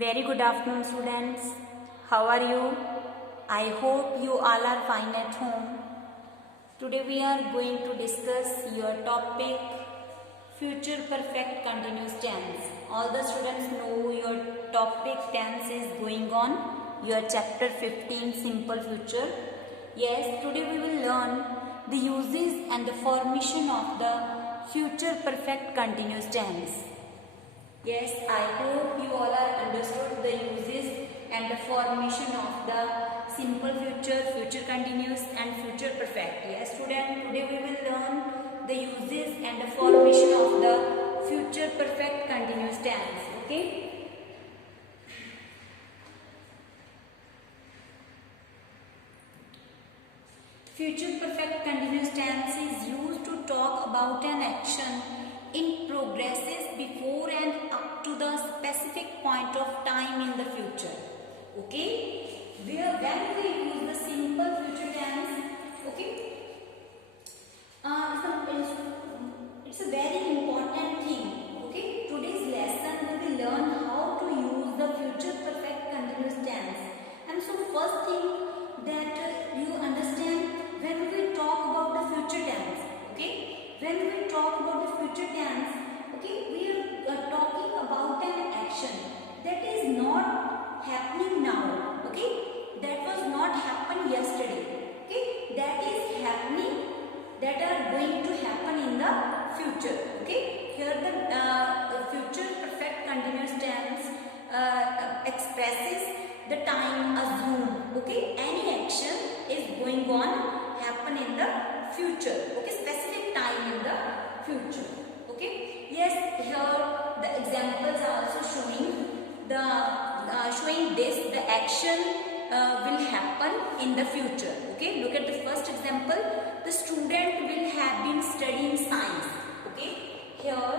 Very good afternoon, students. How are you? I hope you all are fine at home. Today we are going to discuss your topic future perfect continuous tense. All the students know your topic tense is going on your chapter 15 simple future. Yes, today we will learn the uses and the formation of the future perfect continuous tense. Yes, I hope you all are understood the uses and the formation of the simple future, future continuous and future perfect. Yes, student, today we will learn the uses and the formation of the future perfect continuous tense. Okay. Future perfect continuous tense is used to talk about an action in progresses before and up to the specific point of time in the future. Okay, when we use the simple future tense, okay, it's a very important thing. Okay, today's lesson we will learn how to use the future perfect continuous tense. And so first thing that you understand, when we talk about the future tense, okay, when we talk about the future tense, okay, we are talking about an action that is not happening now, okay, that was not happened yesterday, okay, that is happening, that are going to happen in the future. Okay, here the future perfect continuous tense expresses the time assumed. Okay, any action is going on happen in the future. Okay, specific time in the future. Okay, yes, here the examples are also showing this, the action will happen in the future. Okay, look at the first example. The student will have been studying science. Okay, here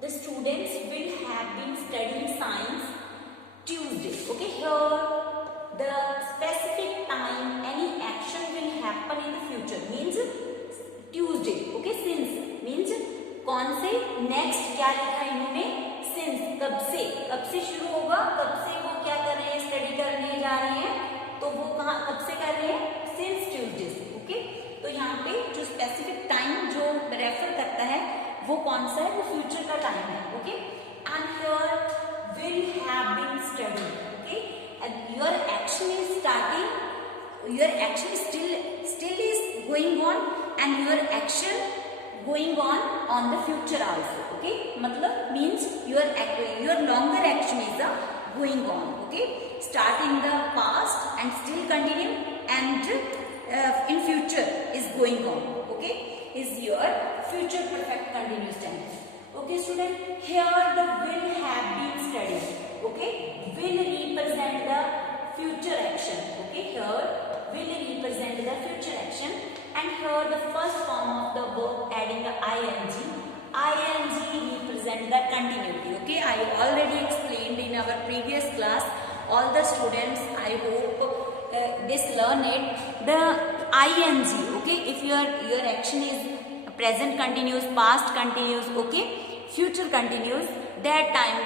the students will have been studying science Tuesday. Okay, here the specific time any action will happen in the future means Tuesday. Okay, since means कौन से next क्या लिखा है इन्होंने, since, कब से शुरू होगा, कब से वो क्या कर रहे हैं, स्टडी करने जा रहे हैं, तो वो कब से कर रहे हैं, सिंस ट्यूसडे से. ओके, तो यहाँ पे जो स्पेसिफिक टाइम जो रेफर करता है वो कौन सा है, वो फ्यूचर का टाइम है. Okay, and here will have been study. Okay, and your action is starting, your action still is going on and your action going on the future also. Okay, matlab means your longer action is going on. Okay, start in the past and still continue and in future is going on. Okay, is your future perfect continuous tense. Okay student, here the will have been studied. Okay, will represent the future action. Okay, here will represent the future action, and here the first form of the verb adding the ing represent the continuity. Okay, I already explained in our previous class. All the students, I hope this learn it, the ing. Okay, if your action is present continuous, past continuous, okay, future continuous, that time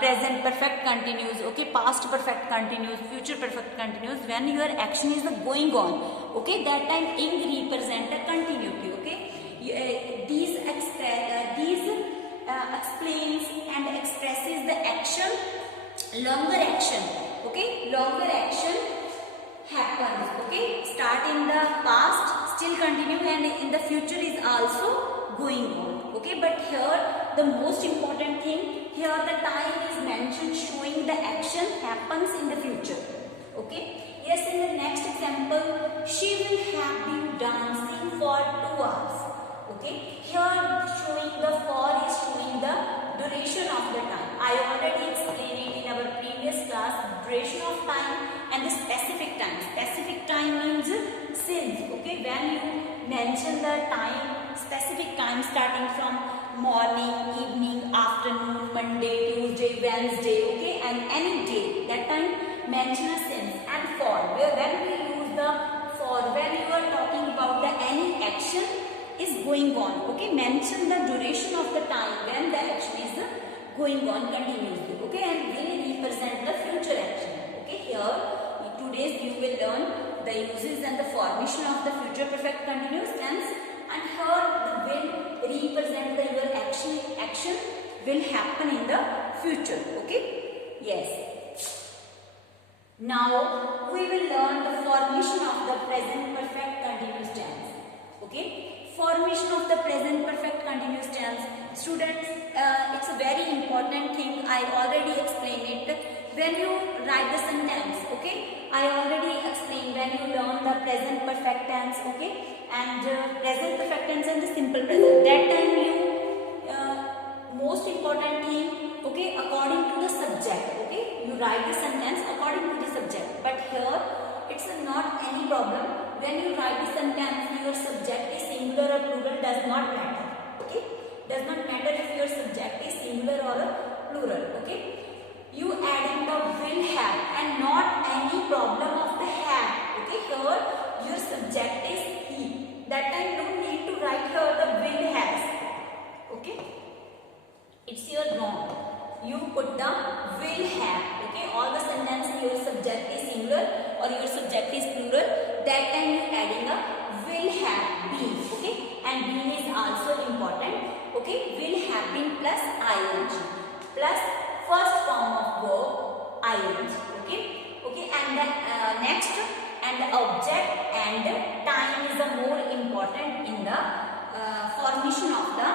present perfect continuous, okay, past perfect continuous, future perfect continuous, when your action is going on, okay, that time ing represent the continuity. Okay, these explains and expresses the action, longer action. Okay, longer action happens, okay, start in the past, still continue, and in the future is also going on. Okay, but here the most important thing, here the time is mentioned showing the action happens in the future. Okay, yes, in the next example, she will have been dancing for 2 hours. Okay, here showing the for is showing the duration of the time. I already explained it in our previous class, duration of time and the specific time. Specific time means since. Okay, when you mention the time, specific time starting from morning, evening, afternoon, Monday, Tuesday, Wednesday, okay, and any day, that time mention a since. And for, when we use the for, when you are talking about the any action is going on, okay, mention the duration of the time when the action is going on continuously. Okay, and will represent the future action. Okay, here today's you will learn the uses and the formation of the future perfect continuous tense, and here the will represent the your action will happen in the future. Okay, yes. Now we will learn the formation of the present perfect continuous tense. Okay, formation of the present perfect continuous tense. Students, it's a very important thing. I already explained it when you write the sentence. Okay, I already explained when you learn the present perfect tense. Okay, and present perfect tense and the simple present. That time you most important thing. Okay, according to the subject. Okay, you write the sentence according to the subject. But here it's not any problem. When you write the sentence, your subject is singular or plural does not matter. Okay, does not matter if your subject is singular or plural. Okay, you adding the will have and not any problem of the have. Okay, here your subject is he. That time you don't need to write here the will has. Okay, it's your wrong. You put the will have. Okay, all the sentences your subject is singular or your subject is plural. That time you adding a will have been. Okay, and been is also important. Okay, will have been plus ing plus first form of verb ing. Okay, okay, and the next and the object and time is the more important in the formation of the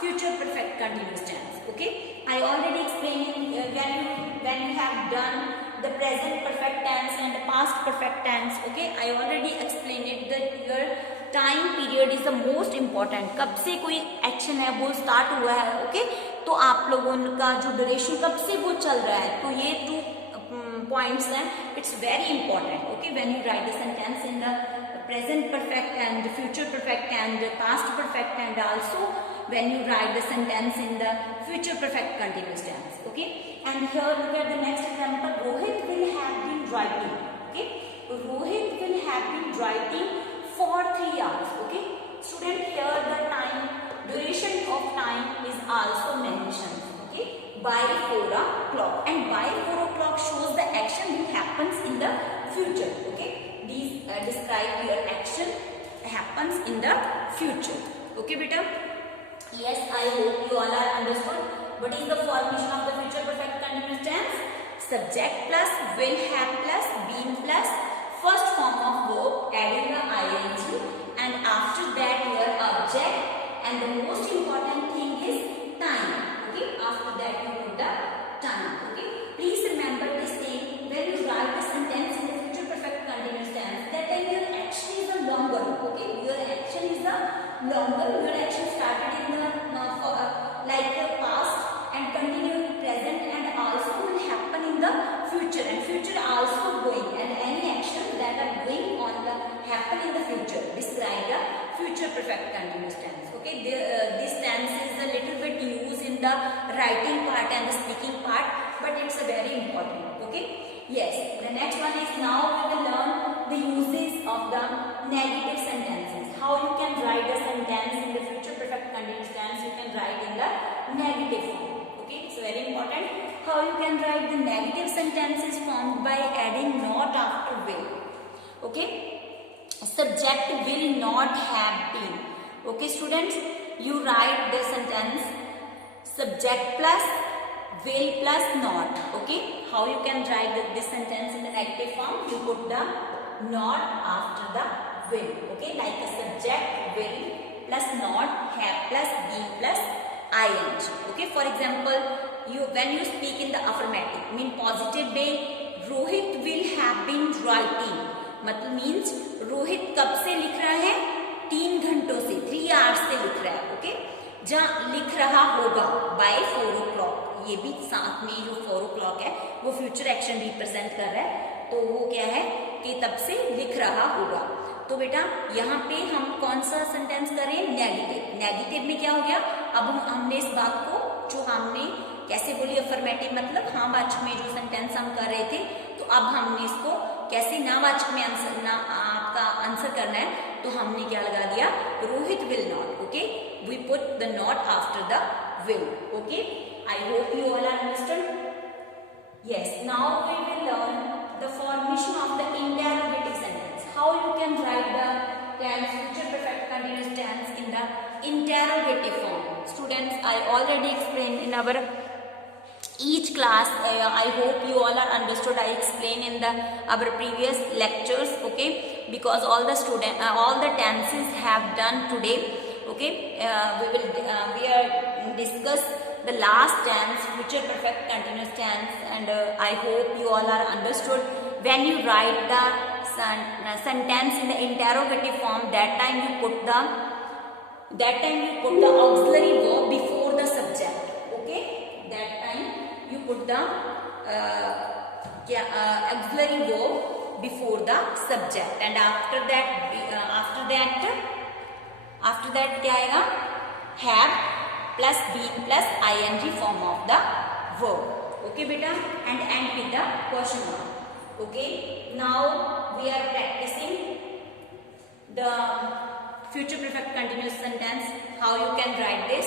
future perfect continuous tense. Okay, I already explained when you have done the present perfect tense and the past perfect tense. Okay, I already explained it that your time period is the most important. कब से कोई action है वो start हुआ है. Okay, तो आप लोगों का जो ड्यूरेशन कब से वो चल रहा है, तो ये 2 पॉइंट्स हैं. It's very important. Okay, when you right the sentence in the present perfect and future perfect and past perfect, and also when you write the sentence in the future perfect continuous tense. Okay, and here look at the next example. Rohit will have been writing. Okay, Rohit will have been writing for 3 hours. Okay, student, here the time duration of time is also mentioned. Okay, by 4 o'clock, and by 4 o'clock shows the action which happens in the future. Okay, these describe your action happens in the future. Okay, beta. Yes, I hope you all are understood. What is the formation of the future perfect continuous tense? Subject plus will have plus been plus first form of verb adding the ing, and after that your object, and the most important thing is time. Okay, after that you put the time. Okay, please remember this thing when you write the sentence in the future perfect continuous tense. That time your action is the longer. Okay, your action is the longer. Your action started in the like the past and continue in present, and also will happen in the future, and future also going, and any action that are going on the happen in the future describe the future perfect continuous tense. Okay, this tense is a little bit used in the writing part and the speaking part, but it's a very important. Okay, yes, the next one is now we will learn the uses of the negative sentences. How you can write a sentence in the future perfect continuous tense. You can write in the negative form. Okay, it's very important. How you can write the negative sentences formed by adding not after will. Okay, subject will not have been. Okay, students, you write the sentence subject plus will plus not. Okay, how you can write this sentence in the negative form? You put the not after the will. Okay, like a subject will plus not have plus be plus ing. Okay, for example, when you speak in the affirmative, mean positive way, Rohit will have been writing, मतलब means Rohit कब से लिख रहा है? 3 घंटों से, 3 hours से लिख रहा है. ओके, जहाँ लिख रहा होगा by 4 o'clock, ये भी साथ में जो 4 o'clock है वो फ्यूचर एक्शन रिप्रेजेंट कर रहा है, तो वो क्या है कि तब से लिख रहा होगा. तो बेटा यहाँ पे हम कौन सा सेंटेंस करें? नेगेटिव. नेगेटिव में क्या हो गया? अब हमने इस बात को जो हमने कैसे बोली अफर्मेटिव मतलब हाँ वाचक में जो सेंटेंस हम कर रहे थे, तो अब हमने इसको कैसे ना वाचक में आंसर ना आपका आंसर करना है, तो हमने क्या लगा दिया? Rohit will not. Okay, we put the not after the will. Okay, I hope you all are understood. Yes, now we will learn the formation of the interrogative sentence. How you can write the tense, future perfect continuous tense in the interrogative form. Students, I already explained in our each class. I hope you all are understood. I explained in the our previous lectures, okay, because all the tenses have done today, okay. We are discuss the last tense, future perfect continuous tense, and I hope you all are understood. When you write the sentence in the interrogative form, that time you put the auxiliary verb before the subject, okay. That time you put the auxiliary verb before the subject, and after that क्या आएगा, have plus been plus ing form of the verb, okay beta, and end with the question mark, okay. Now we are practicing the future perfect continuous sentence, how you can write this,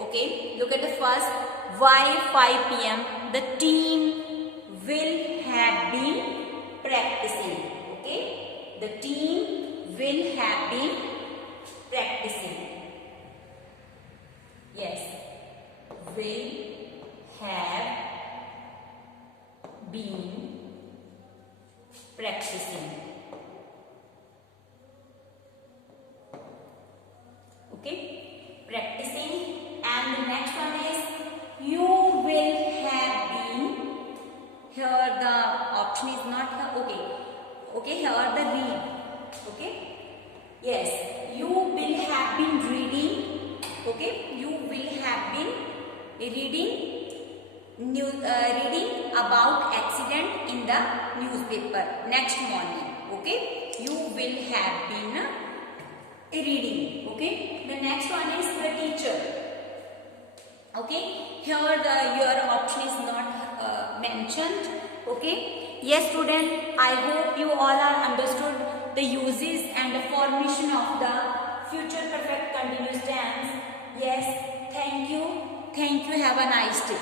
okay. Look at the first. By 5 p.m. the team will have been practicing, okay. The team will have been practicing. Yes, will have been practicing, okay, practicing. And the next one is you will have been. Here the option is not okay. Here the read, okay. Yes, you will have been reading, okay. You will have been reading about accident in the newspaper next morning, okay. You will have been reading, okay. The next one is the teacher, okay. Here your option is not mentioned, okay. Yes student, I hope you all are understood the uses and the formation of the future perfect continuous tense. Yes, thank you, have a nice day.